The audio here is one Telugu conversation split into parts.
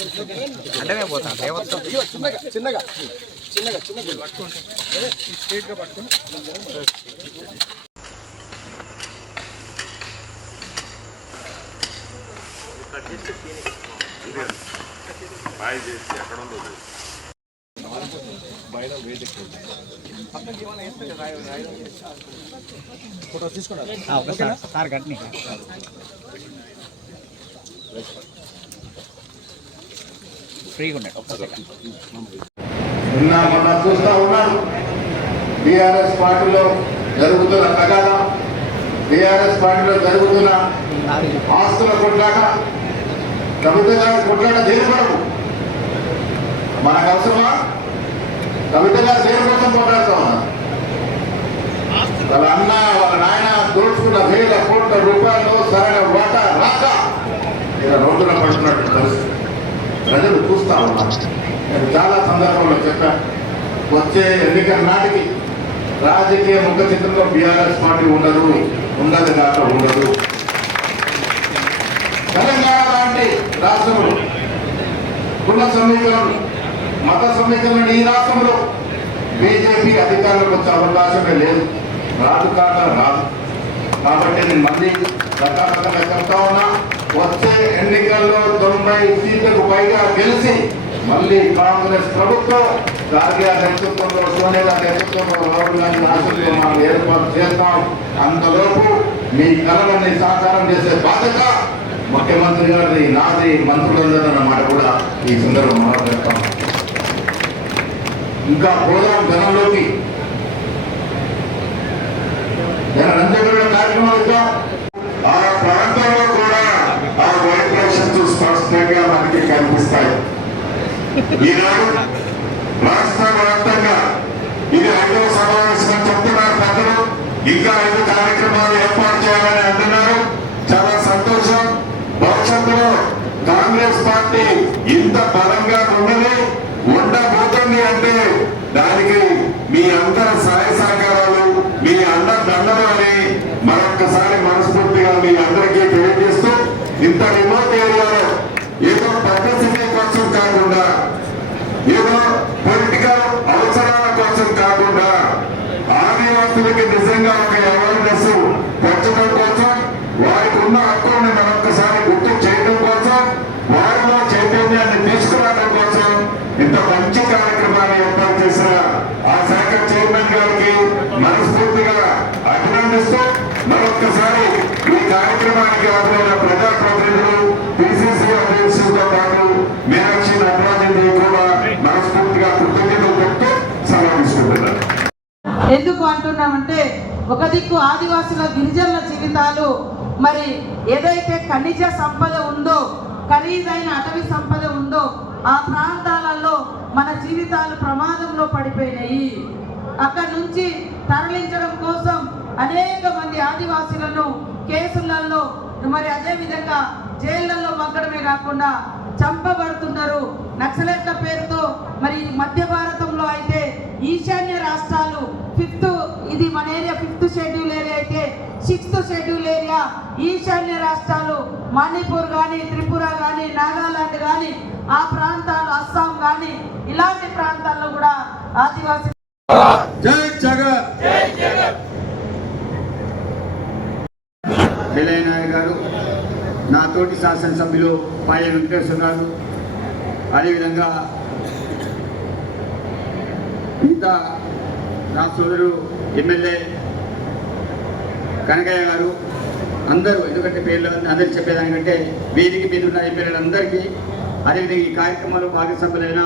అంటే మేము పోతాం దేవత్వం. చిన్నగా చిన్నగా చిన్నగా చిన్నగా ఫోటో తీసుకున్నారు ఒకసారి సార్ గట్ని ఫ్రీగా ఉండండి ఒక్క సెకండ్ నిన్న మొన్న చూస్తా ఉన్నాడు బీఆర్ఎస్ పార్టీలో జరుగుతున్న తగాద బీఆర్ఎస్ పార్టీలో జరుగుతున్న ఆస్తుల కొట్లాట కవిత గారి కొట్లాట దేని కొరకు మనకు అవసరమా కవిత గారు దేని కోసం ఉన్నారు? వాళ్ళ అన్న వాళ్ళ నాయన దోచుకున్న వేల కోట్ల రూపాయలు సరైన వాటా రాక ఇలా రోడ్డున పడుతున్నట్టు పరిస్థితి. ప్రజలు చూస్తా ఉన్నారు. నేను చాలా సందర్భంలో చెప్పాను వచ్చే ఎన్నికల నాటికి రాజకీయ ముఖ చిత్రంలో బీఆర్ఎస్ పార్టీ ఉండదు ఉండదు కాక ఉండదు. తెలంగాణ లాంటి రాష్ట్రంలో కుల సమీకరణ మత సమీకరణ ఈ రాష్ట్రంలో బీజేపీ అధికారులకు వచ్చే అవకాశమే లేదు. రాదు కాక రాదు. కాబట్టి నేను మళ్ళీ రకారకంగా చెప్తా ఉన్నా. వచ్చే ఎన్నికల్లో తొంభై సీట్లకు పైగా గెలిచి మళ్ళీ కాంగ్రెస్ ప్రభుత్వం గార్గియా నేతృత్వంలో సోనియా నేతృత్వంలో రాహుల్ గాంధీ ఆశలతో మనం ఏర్పాటు చేస్తాం. అంతలోపు మీ కళలన్నీ సాకారం చేసే బాధ్యత ముఖ్యమంత్రి గారిది నాది మంత్రులందరూ మాట కూడా ఈ సందర్భంలో మాట్లాడతాం. ఇంకా పోదాం జనంలోకి నేను రంజగడ కార్యక్రమాలు ఇద్దాం. ఆ ప్రాంతంలో కూడా ఆ వైబ్రేషన్స్ స్పష్టంగా మనకి కనిపిస్తాయి ఈనాడు రాష్ట్ర వ్యాప్తంగా ఇది ఐదవ సమావేశం చెప్తున్నారు పెద్దలు ఇంకా ఐదు కార్యక్రమాలు ఏర్పాటు చేయాలని అంటున్నారు. చాలా సంతోషం. భవిష్యత్తులో కాంగ్రెస్ పార్టీ ఇంత బలంగా ఉన్నది ఉండబోతుంది అంటే దానికి మీ అందరి సహాయ సహకారాలు మీ అండ దండలు అని మరొక్కసారి మనస్ఫూర్తిగా మీ అందరికీ తెలియజేస్తూ ఇంత రిమోట్ ఏరియాలో ఏదో పబ్లిసిటీ కోసం కాకుండా ఏదో పొలిటికల్ అవసరాల కోసం కాకుండా ఆదివాసులకి నిజంగా ఒక అవేర్నెస్ పెంచడం కోసం వారికి ఉన్న హక్కుల్ని మరొకసారి గుర్తు చేయడం కోసం వారిలో చైతన్యాన్ని తీసుకురావడం కోసం ఇంత మంచి కార్యక్రమాన్ని ఏర్పాటు చేసిన ఆ శాఖ చైర్మన్ గారికి మనస్ఫూర్తిగా అభినందిస్తూ మరొక్కసారి ఈ ప్రజాప్రతినిధులు పిసిసి అధ్యక్షులతో పాటు మీనాక్షి నటరాజన్ కూడా మనస్ఫూర్తిగా కృతజ్ఞతలు చెప్తూ ఎందుకు అంటున్నామంటే ఒక దిక్కు ఆదివాసుల గిరిజనుల జీవితాలు మరి ఏదైతే ఖనిజ సంపద ఉందో ఖరీదైన అటవీ సంపద ఉందో ఆ ప్రాంతాలలో మన జీవితాలు ప్రమాదంలో పడిపోయినాయి. అక్కడి నుంచి తరలించడం కోసం అనేక మంది ఆదివాసులను కేసులలో మరి అదే విధంగా జైళ్ళలో మగ్గడమే కాకుండా చంపబడుతున్నారు నక్సలెట్ల పేరుతో మరి మధ్య భారతంలో అయితే ఈశాన్య రాష్ట్రాలు ఫిఫ్త్ ఇది మన ఏరియా ఫిఫ్త్ షెడ్యూల్ ఏరియా అయితే సిక్స్త్ షెడ్యూల్ ఏరియా ఈశాన్య రాష్ట్రాలు మణిపూర్ కానీ త్రిపుర కానీ నాగాలాండ్ కానీ ఆ ప్రాంతాలు అస్సాం కానీ ఇలాంటి ప్రాంతాల్లో కూడా ఆదివాసీ జై జగన్ వెలయ్య నాయక్ గారు నా తోటి శాసనసభ్యులు పాయ వెంకటేశ్వర గారు. అదేవిధంగా మిగతా నా సోదరుడు ఎమ్మెల్యే కనకయ్య గారు. అందరూ ఎందుకంటే పేర్లు అందరూ చెప్పేదానికంటే వేదిక మీద ఉన్న ఎమ్మెల్యేలందరికీ అదేవిధంగా ఈ కార్యక్రమంలో భాగస్వాములైన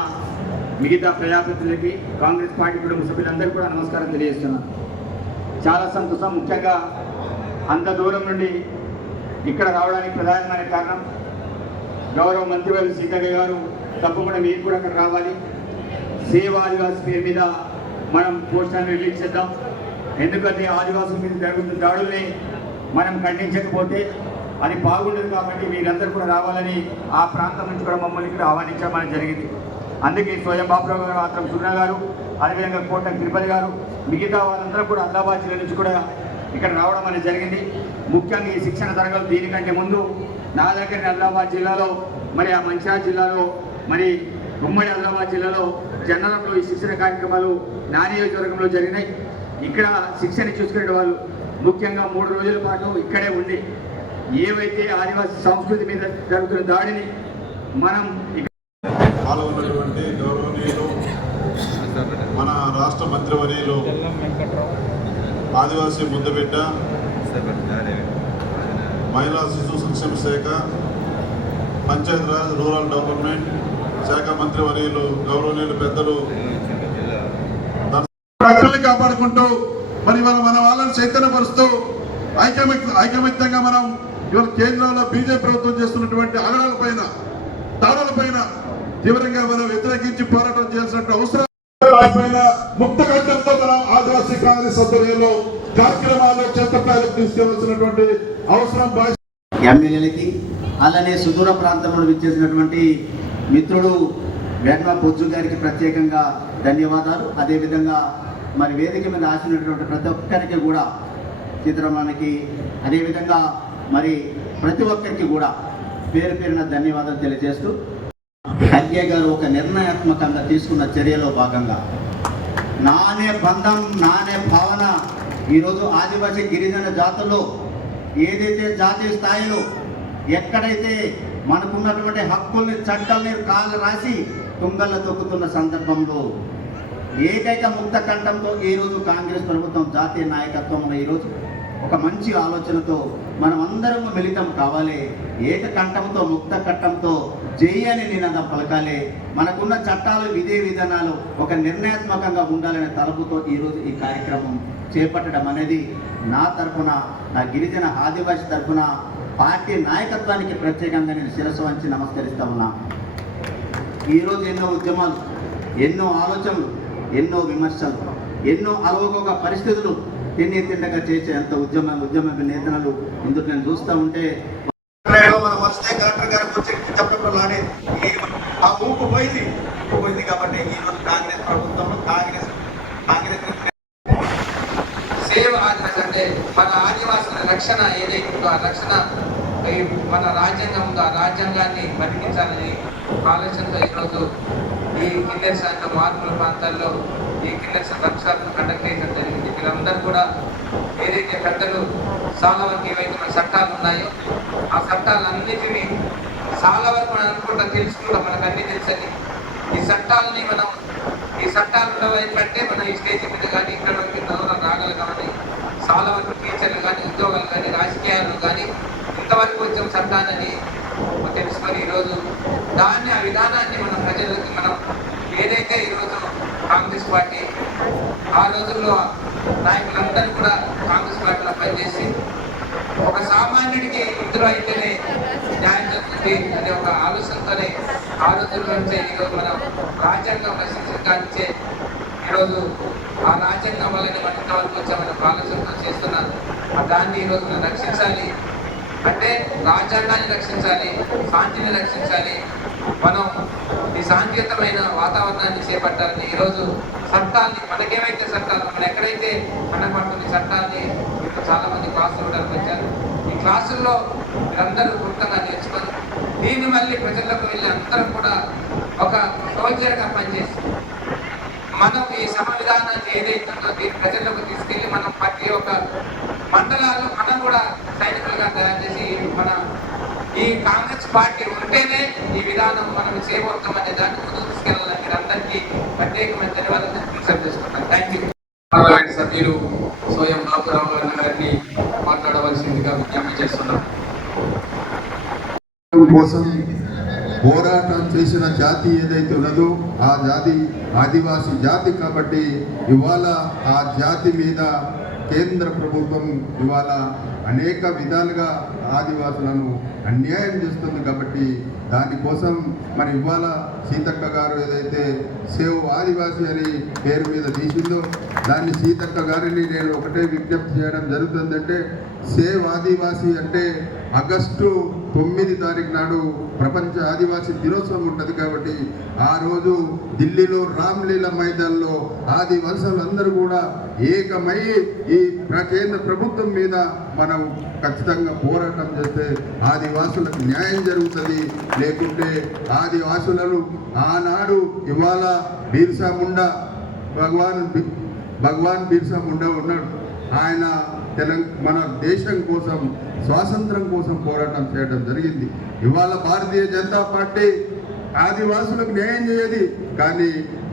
మిగతా ప్రజాప్రతినిధులకి కాంగ్రెస్ పార్టీ కుటుంబ సభ్యులందరికీ కూడా నమస్కారం తెలియజేస్తున్నాను. చాలా సంతోషం. ముఖ్యంగా అంత దూరం నుండి ఇక్కడ రావడానికి ప్రధానమైన కారణం గౌరవ మంత్రివర్గ సీతయ్య గారు. తప్పకుండా మీరు కూడా అక్కడ రావాలి. సేవ ఆదివాసి పేరు మీద మనం పోస్టాన్ని రిలీజ్ చేద్దాం. ఎందుకంటే ఆదివాసుల మీద జరుగుతున్న దాడుల్ని మనం ఖండించకపోతే అది బాగుండదు కాబట్టి మీరందరూ కూడా రావాలని ఆ ప్రాంతం నుంచి కూడా మమ్మల్ని ఇక్కడ ఆహ్వానించడం జరిగింది. అందుకే స్వయం బాబురావు గారు ఆత్రం సున్నా గారు అదేవిధంగా కోట తిరుపతి గారు మిగతా వాళ్ళందరూ కూడా అల్లాబాద్ జిల్లా నుంచి కూడా ఇక్కడ రావడం అనేది జరిగింది. ముఖ్యంగా ఈ శిక్షణ తరగతులు దీనికంటే ముందు నా దగ్గర ఆదిలాబాద్ జిల్లాలో మరి ఆ మంచిర్యాల జిల్లాలో మరి ఉమ్మడి ఆదిలాబాద్ జిల్లాలో జనరల్లో ఈ శిక్షణ కార్యక్రమాలు నా నియోజకవర్గంలో జరిగినాయి. ఇక్కడ శిక్షణ చూసుకునే వాళ్ళు ముఖ్యంగా మూడు రోజుల పాటు ఇక్కడే ఉండి ఏవైతే ఆదివాసీ సంస్కృతి మీద జరుగుతున్న దాడిని మనం ఇక్కడ గౌరవనీయులు మన రాష్ట్ర మంత్రివర్యులు ఆదివాసీ ముద్దబిడ్డ మహిళా శిశు సంక్షేమ శాఖ పంచాయతీరాజ్ రూరల్ డెవలప్మెంట్ శాఖ మంత్రివర్యులు గౌరవనీయులు పెద్దలు. ప్రజల్ని కాపాడుకుంటూ మరి ఇవాళ మన వాళ్ళని చైతన్యపరుస్తూ ఐకమత్య ఐకమత్యంగా మనం ఇవాళ కేంద్రంలో బీజేపీ ప్రభుత్వం చేస్తున్నటువంటి ఆగడాల పైన దాడుల పైన తీవ్రంగా మనం వ్యతిరేకించి పోరాటం చేయాల్సినటువంటి అవసరం. ముక్త కంఠంతో కాంగ్రెస్ ఆధ్వర్యంలో కార్యక్రమాలు చెత్తపాలకు తీసుకెళ్ళాల్సినటువంటి అవసరం ఎమ్మెల్యేలకి అలానే సుదూర ప్రాంతంలో విచ్చేసినటువంటి మిత్రుడు వెన్మ బొజ్జు గారికి ప్రత్యేకంగా ధన్యవాదాలు. అదేవిధంగా మరి వేదిక మీద ఆసినటువంటి ప్రతి ఒక్కరికి కూడా సీతారామానికి అదేవిధంగా మరి ప్రతి ఒక్కరికి కూడా పేరు పేరున ధన్యవాదాలు తెలియజేస్తూ హత్య గారు ఒక నిర్ణయాత్మకంగా తీసుకున్న చర్యలో భాగంగా నానే బంధం నానే భావన. ఈరోజు ఆదివాసీ గిరిజన జాతుల్లో ఏదైతే జాతీయ స్థాయిలో ఎక్కడైతే మనకున్నటువంటి హక్కుల్ని చట్టాల్ని కాలు రాసి తుంగల్లో తొక్కుతున్న సందర్భంలో ఏకైక ముక్త కంఠంతో ఈరోజు కాంగ్రెస్ ప్రభుత్వం జాతీయ నాయకత్వంలో ఈరోజు ఒక మంచి ఆలోచనతో మనం అందరం మిళితం కావాలి. ఏకకంఠంతో ముక్త కంఠంతో జై అని నినాదం పలకాలి. మనకున్న చట్టాలు విధే విధానాలు ఒక నిర్ణయాత్మకంగా ఉండాలనే తలపుతో ఈరోజు ఈ కార్యక్రమం చేపట్టడం అనేది నా తరఫున నా గిరిజన ఆదివాసి తరఫున పార్టీ నాయకత్వానికి ప్రత్యేకంగా నేను శిరస్సు వంచి నమస్కరిస్తా ఉన్నా. ఈరోజు ఎన్నో ఉద్యమాలు ఎన్నో ఆలోచనలు ఎన్నో విమర్శలు ఎన్నో అలవోగ పరిస్థితులు తిండి తిండగా చేసే అంత ఉద్యమ ఉద్యమ నేతలు ఇందుకు నేను చూస్తూ ఉంటే మనం వస్తే కలెక్టర్ గారు వచ్చి ఆ ఊపు పోయింది. పోయింది కాబట్టి ఈరోజు కాంగ్రెస్ ప్రభుత్వం కాంగ్రెస్ కాంగ్రెస్ సేవ్ అంటే మన ఆదివాసుల రక్షణ ఏదైతే ఉందో ఆ రక్షణ మన రాజ్యాంగం ఉందో ఆ రాజ్యాంగాన్ని బతికించాలని ఆలోచనతో ఈరోజు ఈ కిన్నెర మార్పుల ప్రాంతాల్లో ఈ కిన్నెర రక్షాలను కండక్ట్ చేయడం వీళ్ళందరూ కూడా ఏదైతే పెద్దలు చాలా వరకు ఏవైతే మన చట్టాలు ఉన్నాయో ఆ చట్టాలన్నిటినీ చాలా వరకు మనం అనుకుంటా తెలుసుకుంటా మనకు అన్ని తెలుసని. ఈ చట్టాలని మనం ఈ చట్టాలు ఉండవైపంటే మనం ఈ స్టేజ్ మీద కానీ ఇక్కడ వరకు దూరం కానీ చాలా వరకు టీచర్లు కానీ ఉద్యోగాలు కానీ రాజకీయాలు కానీ ఇంతవరకు వచ్చాం చట్టాలని తెలుసుకొని ఈరోజు దాన్ని ఆ విధానాన్ని మనం ప్రజలకి మనం ఏదైతే ఈరోజు కాంగ్రెస్ పార్టీ ఆ రోజుల్లో నాయకులందరూ కూడా కాంగ్రెస్ పార్టీలో పనిచేసి ఒక సామాన్యుడికి ఇందులో అయితేనే న్యాయం జరుగుతుంది అనే ఒక ఆలోచనతోనే ఆ రోజుల నుంచే ఈరోజు మనం రాజ్యాంగం రక్షించడానికే ఈరోజు ఆ రాజ్యాంగం వల్లనే మనం ఇంతవరకు వచ్చామని ఒక ఆలోచనతో చేస్తున్నాను ఆ దాన్ని ఈరోజు మనం రక్షించాలి. అంటే రాజ్యాంగాన్ని రక్షించాలి శాంతిని రక్షించాలి. మనం ఈ శాంతియుతమైన వాతావరణాన్ని చేపట్టాలని ఈరోజు చట్టాన్ని మనకేమైతే చట్టాలు మనం ఎక్కడైతే మనకు చట్టాన్ని ఇప్పుడు చాలా మంది క్లాసులు వచ్చారు. ఈ క్లాసుల్లో మీరందరూ గుర్తంగా నేర్చుకొని దీన్ని మళ్ళీ ప్రజలకు వెళ్ళి అందరం కూడా ఒక సోచర్గా పనిచేసి మనం ఈ సమ విధానాన్ని ఏదైతే దీన్ని ప్రజలకు తీసుకెళ్ళి మనం ప్రతి ఒక్క మండలాల్లో మనం కూడా సైనికులుగా తయారు చేసి మన ఈ కాంగ్రెస్ పార్టీ ఉంటేనే ఈ విధానం మనం చేయబోతామనే దాన్ని ముందుకు తీసుకెళ్ళాలి. అందరికీ ప్రత్యేకమైన ధన్యవాదాలు తెలియజేసుకుంటాను థ్యాంక్ యూ పార్లమెంట్ సభ్యులు సోయం బాబురావు గారిని మాట్లాడవలసిందిగా విజ్ఞప్తి చేస్తున్నాం. కోసం పోరాటం చేసిన జాతి ఏదైతే ఉన్నదో ఆ జాతి ఆదివాసీ జాతి కాబట్టి ఇవాళ ఆ జాతి మీద కేంద్ర ప్రభుత్వం ఇవాళ అనేక విధాలుగా ఆదివాసులను అన్యాయం చేస్తుంది కాబట్టి దానికోసం మరి ఇవాళ సీతక్క గారు ఏదైతే సేవ్ ఆదివాసి అని పేరు మీద తీసిందో దాన్ని సీతక్క గారిని నేను ఒకటే విజ్ఞప్తి చేయడం జరుగుతుందంటే సేవ్ ఆదివాసి అంటే ఆగస్టు తొమ్మిది తారీఖు నాడు ప్రపంచ ఆదివాసీ దినోత్సవం ఉంటుంది కాబట్టి ఆ రోజు ఢిల్లీలో రామ్లీల మైదాన్లో ఆదివాసులందరూ కూడా ఏకమై ఈ కేంద్ర ప్రభుత్వం మీద మనం ఖచ్చితంగా పోరాటం చేస్తే ఆదివాసులకు న్యాయం జరుగుతుంది. లేకుంటే ఆదివాసులను ఆనాడు ఇవాళ బీర్సా ముండా భగవాన్ భగవాన్ బీర్సా ముండా ఉన్నాడు. ఆయన తెలంగాణ మన దేశం కోసం స్వాతంత్రం కోసం పోరాటం చేయడం జరిగింది. ఇవాళ భారతీయ జనతా పార్టీ ఆదివాసులకు న్యాయం చేయది. కానీ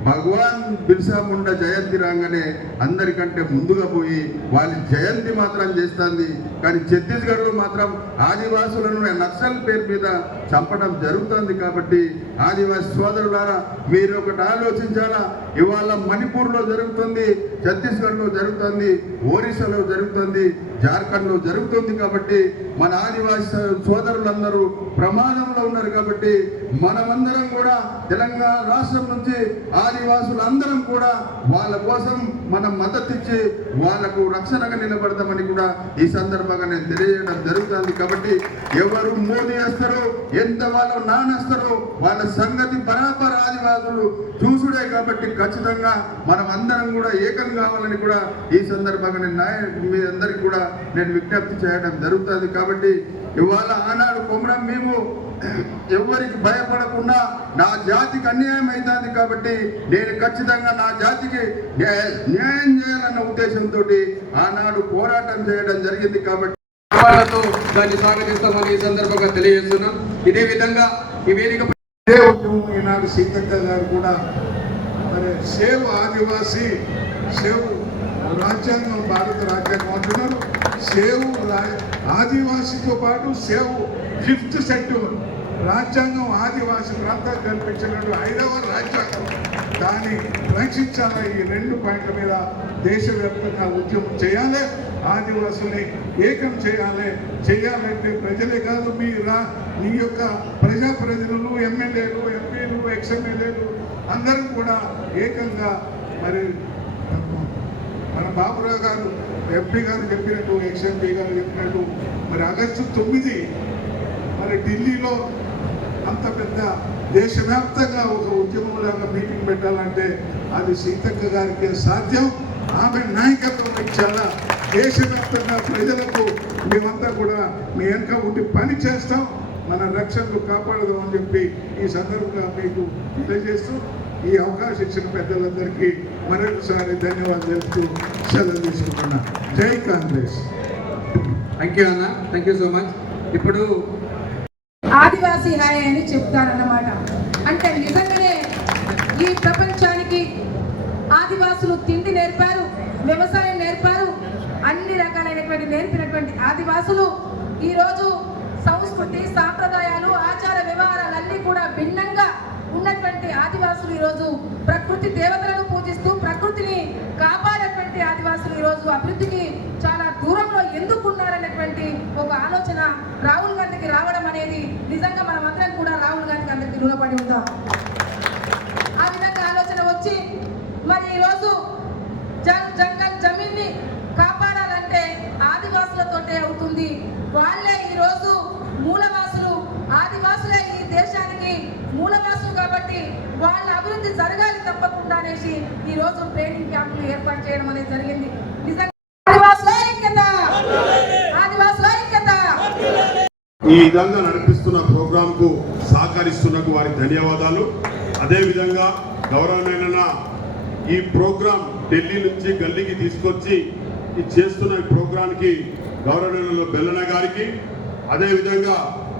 భగవాన్ బిర్సా ముండా జయంతి రాగానే అందరికంటే ముందుగా పోయి వాళ్ళ జయంతి మాత్రం చేస్తుంది. కానీ ఛత్తీస్గఢ్లో మాత్రం ఆదివాసులను నక్సల్ పేరు మీద చంపడం జరుగుతుంది కాబట్టి ఆదివాసి సోదరులారా మీరు ఒకటి ఆలోచించాలా? ఇవాళ మణిపూర్లో జరుగుతుంది ఛత్తీస్గఢ్లో జరుగుతుంది ఒరిస్సాలో జరుగుతుంది జార్ఖండ్లో జరుగుతుంది కాబట్టి మన ఆదివాసీ సోదరులందరూ ప్రమాదంలో ఉన్నారు కాబట్టి మనమందరం కూడా తెలంగాణ రాష్ట్రం నుంచి ఆదివాసులందరం కూడా వాళ్ళ కోసం మనం మద్దతు ఇచ్చి వాళ్ళకు రక్షణగా నిలబడతామని కూడా ఈ సందర్భంగా నేను తెలియజేయడం జరుగుతుంది కాబట్టి ఎవరు మోదీ వేస్తారో ఎంత వాళ్ళు నానేస్తారో వాళ్ళ సంగతి బరాబర్ ఆదివాసులు కాబట్టి ఖచ్చితంగా మనం అందరం కూడా ఏకం కావాలని కూడా ఈ సందర్భంగా నేను నాయ మీ అందరికి కూడా నేను విజ్ఞప్తి చేయడం జరుగుతుంది. కాబట్టి ఇవాళ ఆనాడు కొమరం మేము ఎవరికి భయపడకుండా నా జాతికి అన్యాయం అవుతుంది కాబట్టి నేను ఖచ్చితంగా నా జాతికి న్యాయ- చేయాలన్న ఉద్దేశంతో ఆనాడు పోరాటం చేయడం జరిగింది కాబట్టి దాన్ని స్వాగతిస్తామని ఈ సందర్భంగా తెలియజేస్తున్నాం. ఇదే విధంగా ఈ వేదిక ఈనాడు సీతక్క గారు కూడా మరి సేవ్ ఆదివాసి సేవ్ రాజ్యాంగం భారత రాజ్యాంగం అంటున్నారు. సేవ్ ఆదివాసీతో ఆదివాసితో పాటు సేవ్ ఫిఫ్త్ షెడ్యూల్ రాజ్యాంగం ఆదివాసి ప్రాంతాలు కల్పించినట్టు ఐదవ రాజ్యాంగం. దాన్ని రక్షించాలా ఈ రెండు పాయింట్ల మీద దేశవ్యాప్తంగా ఉద్యమం చేయాలి? ఆదివాసుల్ని ఏకం చేయాలి? చేయాలంటే ప్రజలే కాదు మీ రా మీ యొక్క ప్రజాప్రతినిధులు ఎమ్మెల్యేలు ఎంపీలు ఎక్స్ఎమ్మెల్యేలు అందరం కూడా ఏకంగా మరి మన బాబురావు గారు ఎంపీ గారు చెప్పినట్టు ఎక్స్ఎంపీ గారు చెప్పినట్టు మరి ఆగస్టు తొమ్మిది మరి ఢిల్లీలో అంత పెద్ద దేశవ్యాప్తంగా ఒక ఉద్యమంలాగా మీటింగ్ పెట్టాలంటే అది సీతక్క గారికి సాధ్యం. ఆమె నాయకత్వం చాలా దేశవ్యాప్తంగా ప్రజలకు మేమంతా కూడా మీ వెనక ఉండి పని చేస్తాం. మన రక్షణలు కాపాడదాం అని చెప్పి ఈ సందర్భంగా మీకు తెలియజేస్తూ ఈ అవకాశం ఇచ్చిన పెద్దలందరికీ మరొకసారి ధన్యవాదాలు తెలుపుతూ సెలవు తీసుకుంటున్నా. జై కాంగ్రెస్. థ్యాంక్ యూ అన్న థ్యాంక్ యూ సో మచ్ ఇప్పుడు ఆదివాసీ హాయ్ అని చెప్తారన్నమాట. అంటే నిజంగానే ఈ ప్రపంచానికి ఆదివాసులు తిండి నేర్పారు వ్యవసాయం నేర్పారు అన్ని రకాలైనటువంటి నేర్పినటువంటి ఆదివాసులు ఈరోజు సంస్కృతి సాంప్రదాయాలు ఆచార వ్యవహారాలన్నీ కూడా భిన్నంగా ఉన్నటువంటి ఆదివాసులు ఈరోజు ప్రకృతి దేవతలను పూజిస్తూ ప్రకృతిని కాపాడేటువంటి ఆదివాసులు ఈరోజు అభివృద్ధికి చాలా దూరంలో ఎందుకు ఉన్నారనేటువంటి ఒక ఆలోచన రాహుల్ గాంధీకి రావడం అనేది నిజంగా మనం అందరం కూడా రాహుల్ గాంధీకి అందరికీ రుణపడి ఉంటాం ఆ విధంగా ఆలోచన వచ్చి మరి ఈరోజు జంగ్ జంగల్ జమీన్ని కాపాడాలంటే ఆదివాసులతోటే అవుతుంది. వాళ్ళే ఈరోజు మూలవాసులు. ఆదివాసులే ఈ దేశానికి మూలవాసులు కాబట్టి వాళ్ళ అభివృద్ధి జరగాలి తప్పకుండా అనేసి ఈ రోజు ట్రైనింగ్ క్యాంపులు ఏర్పాటు చేయడం అనేది జరిగింది నిజంగా ఆదివాసుల ఐక్యత ఆదివాసుల ఐక్యత ఈ విధంగా నడిపిస్తున్న ప్రోగ్రామ్కు సహకరిస్తున్నకు వారికి ధన్యవాదాలు. అదేవిధంగా గౌరవమైన ఈ ప్రోగ్రాం ఢిల్లీ నుంచి గల్లీకి తీసుకొచ్చి ఈ చేస్తున్న ఈ ప్రోగ్రాంకి గౌరవనీయులు బెల్లన్న గారికి అదేవిధంగా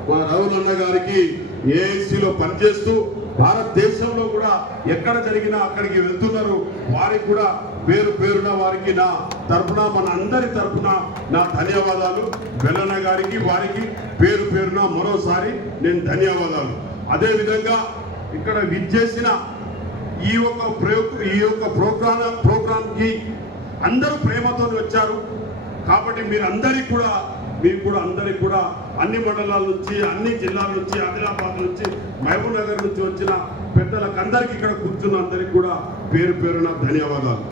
మా రఘునన్న గారికి ఏఎస్సీలో పనిచేస్తూ భారతదేశంలో కూడా ఎక్కడ జరిగినా అక్కడికి వెళ్తున్నారు. వారికి కూడా పేరు పేరున వారికి నా తరపున మన అందరి తరపున నా ధన్యవాదాలు. వెల్లన్న గారికి వారికి పేరు పేరున మరోసారి నేను ధన్యవాదాలు. అదేవిధంగా ఇక్కడ విచ్చేసిన ఈ యొక్క ప్రయో ఈ యొక్క ప్రోగ్రామ్ ప్రోగ్రామ్కి అందరూ ప్రేమతో వచ్చారు. కాబట్టి మీరందరికీ కూడా మీకు కూడా అందరికి కూడా అన్ని మండలాల నుంచి అన్ని జిల్లాల నుంచి ఆదిలాబాద్ నుంచి మహబూబ్ నగర్ నుంచి వచ్చిన పెద్దలకు అందరికి ఇక్కడ కూర్చున్న అందరికి కూడా పేరు పేరున ధన్యవాదాలు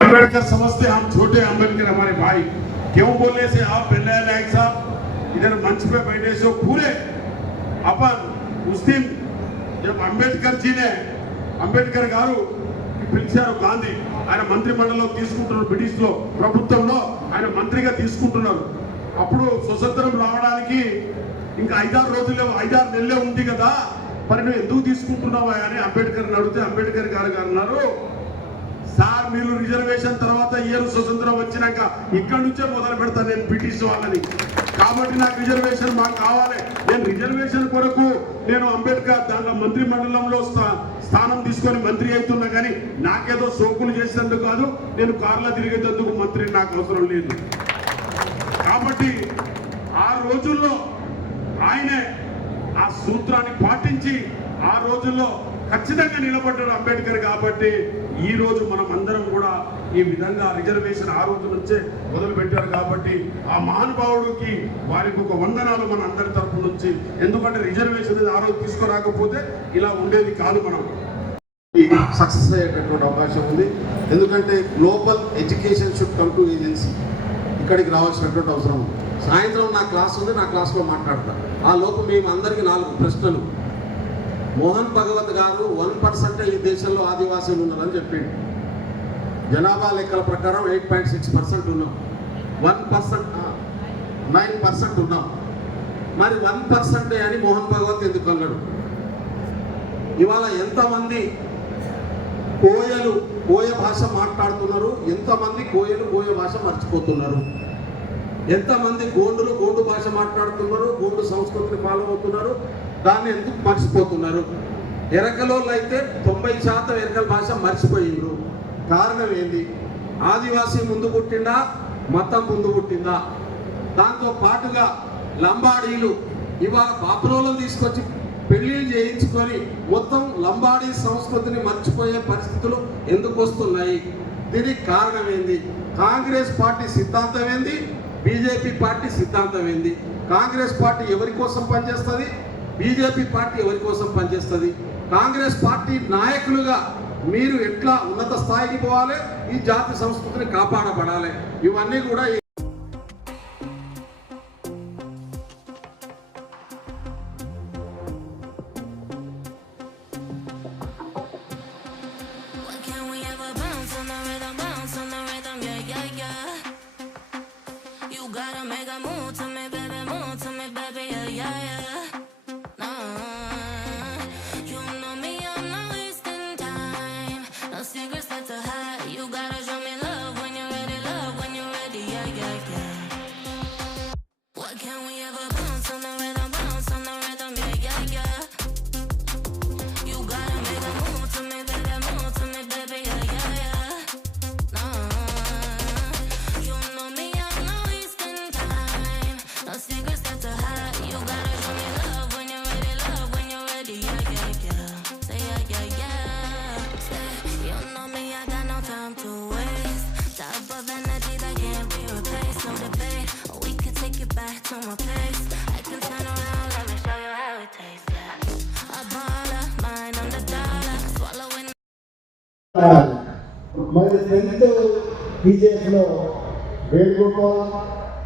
अम्बेडकर समझते हम छोटे अम्बेडकर हमारे भाई क्यों बोले से आप बिरला नायक साहब इधर मंच पे बैठे से पूरे अपन उस दिन जब अंबेडकर जी ने అంబేద్కర్ గారు పిలిచారు గాంధీ ఆయన మంత్రి మండలిలో తీసుకుంటున్నారు బ్రిటిష్ లో ప్రభుత్వంలో ఆయన మంత్రిగా తీసుకుంటున్నారు అప్పుడు స్వతంత్రం రావడానికి ఇంకా ఐదారు రోజులే ఐదారు నెలలే ఉంది కదా. మరి నువ్వు ఎందుకు తీసుకుంటున్నావా అని అంబేద్కర్ అడిగితే అంబేద్కర్ గారు గారు అన్నారు సార్ మీరు రిజర్వేషన్ తర్వాత ఇయర్ స్వతంత్రం వచ్చినాక ఇక్కడ నుంచే మొదలు పెడతాను నేను బ్రిటిష్ వాళ్ళని. కాబట్టి నాకు రిజర్వేషన్ మాకు కావాలి. నేను రిజర్వేషన్ కొరకు నేను అంబేద్కర్ దాంట్లో మంత్రి మండలంలో స్థా- స్థానం తీసుకొని మంత్రి అవుతున్నా కానీ నాకేదో సోకులు చేసినందుకు కాదు నేను కార్లో తిరిగేందుకు మంత్రి నాకు అవసరం లేదు. కాబట్టి ఆ రోజుల్లో ఆయనే ఆ సూత్రాన్ని పాటించి ఆ రోజుల్లో ఖచ్చితంగా నిలబడ్డాడు అంబేద్కర్ కాబట్టి ఈ రోజు మనం అందరం కూడా ఈ విధంగా రిజర్వేషన్ ఆ రోజు నుంచే మొదలు పెట్టారు కాబట్టి ఆ మహానుభావుడికి వారికి ఒక వందనాలు మన అందరి తరపు నుంచి. ఎందుకంటే రిజర్వేషన్ అనేది ఆ రోజు తీసుకురాకపోతే ఇలా ఉండేది కాదు మనం. సక్సెస్ అయ్యేటటువంటి అవకాశం ఉంది. ఎందుకంటే global education should come to agency. ఇక్కడికి రావాల్సినటువంటి అవసరం ఉంది. సాయంత్రం నా క్లాస్ ఉంది నా క్లాస్లో మాట్లాడతా. ఆ లోపు మేము అందరికీ నాలుగు ప్రశ్నలు. మోహన్ భగవత్ గారు వన్ పర్సెంట్ ఈ దేశంలో ఆదివాసీలు ఉన్నారని చెప్పిండు. జనాభా లెక్కల ప్రకారం ఎయిట్ పాయింట్ సిక్స్ పర్సెంట్ ఉన్నాం. వన్ పర్సెంట్ నైన్ పర్సెంట్ ఉన్నాం. మరి వన్ పర్సెంటే అని మోహన్ భగవత్ ఎందుకు అన్నాడు? ఇవాళ ఎంతమంది కోయలు కోయ భాష మాట్లాడుతున్నారు. ఎంతమంది కోయలు కోయ భాష మర్చిపోతున్నారు? ఎంతమంది గోండులు గోండు భాష మాట్లాడుతున్నారు? గోండు సంస్కృతిని ఫాలో అవుతున్నారు? దాన్ని ఎందుకు మర్చిపోతున్నారు? ఎరకలోళ్ళు అయితే తొంభై శాతం ఎరకల భాష మర్చిపోయిండ్రు. కారణం ఏంది? ఆదివాసీ ముందు పుట్టిందా? మతం ముందు పుట్టిందా? దాంతో పాటుగా లంబాడీలు ఇవాళ బాపులోలను తీసుకొచ్చి పెళ్ళిళ్ళు చేయించుకొని మొత్తం లంబాడీ సంస్కృతిని మర్చిపోయే పరిస్థితులు ఎందుకు వస్తున్నాయి? దీనికి కారణం ఏంది? కాంగ్రెస్ పార్టీ సిద్ధాంతం ఏంది? బీజేపీ పార్టీ సిద్ధాంతం ఏంది? కాంగ్రెస్ పార్టీ ఎవరి కోసం పనిచేస్తుంది? బీజేపీ పార్టీ ఎవరి కోసం పనిచేస్తుంది? కాంగ్రెస్ పార్టీ నాయకులుగా మీరు ఎట్లా ఉన్నత స్థాయికి పోవాలి? ఈ జాతి సంస్కృతిని కాపాడబడాలి. ఇవన్నీ కూడా ఈ never bounce on the మరి టెన్త్ బీజేపీలో వేణుగోపాల్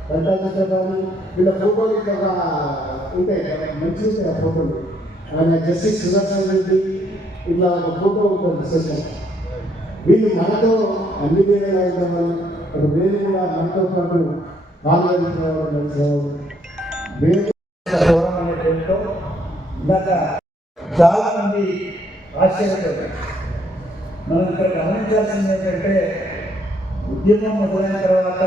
గంటా చక్రపాణి వీళ్ళ ఫోటోలు ఇక్కడ ఉంటాయి మంచి ఉంటాయి ఆ ఫోటోలు. ఆయన జస్టిస్ సుదర్శన్ రెడ్డి ఇట్లా ఒక ఫోటో ఉంటుంది సెషన్ వీళ్ళు మనతో అన్ని వేరే వాళ్ళు వేరు కూడా మనతో పాటు రామరాజు వేరు ఫోరం ఇందాక చాలా మంది ఆశ్చర్యపోయారు. మనం ఇక్కడ గమనించాల్సింది ఏంటంటే ఉద్యమం మొదలైన తర్వాత